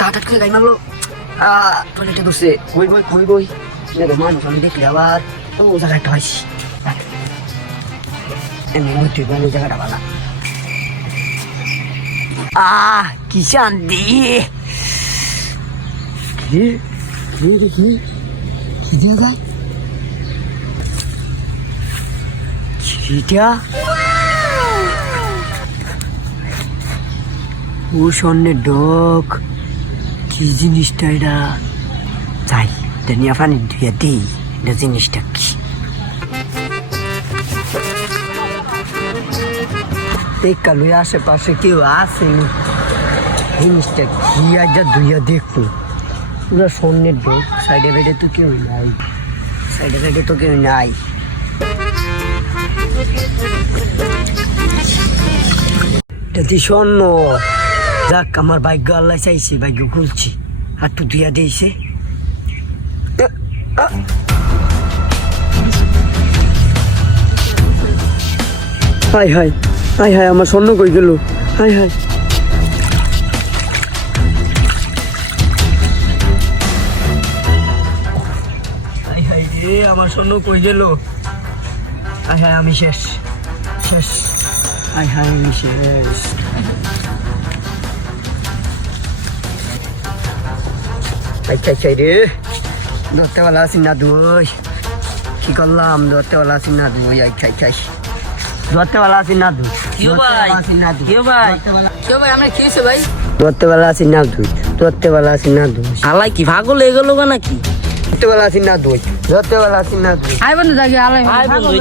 হঠাৎ করে গাই মারলো টয়লেটে ধরছে বই মানুষ আমি দেখলে আবার ও জায়গাটা হয়েছি এমনি মধ্যে ওই জায়গাটা ভালো কি শান্তি কি জায়গা এটা ও স্বর্ণের ডক কি জিনিসটা এটা যাই নিয়ে পানি ধুয়ে দিই এটা জিনিসটা কি দেখা লই আশেপাশে কেউ আসেনি জিনিসটা কি আজ ধুইয়া দেখবো পুরো স্বর্ণের ডক সাইডে বাইডে তো কেউ নাই এটা স্বর্ণ যাক আমার ভাগ্য আল্লাহ চাইছে ভাগ্য খুলছি হাতটু ধুইয়া দিয়েছে হাই হাই আমার স্বর্ণ কই গেল হাই রে আমার স্বর্ণ কই গেল হাই আমি শেষ হাই আমি শেষ রে ধরতেওয়ালা আছি না দুই কি করলাম ধরতেওয়ালা আছি না দুই ধরতেওয়ালা আছি না দুই ধরতেওয়ালা আছি না দুই আলাই কি পাগল হয়ে গেল নাকি? ধরতেওয়ালা আছি না দুই আই বন্ধু জাগে আলাই পাগল।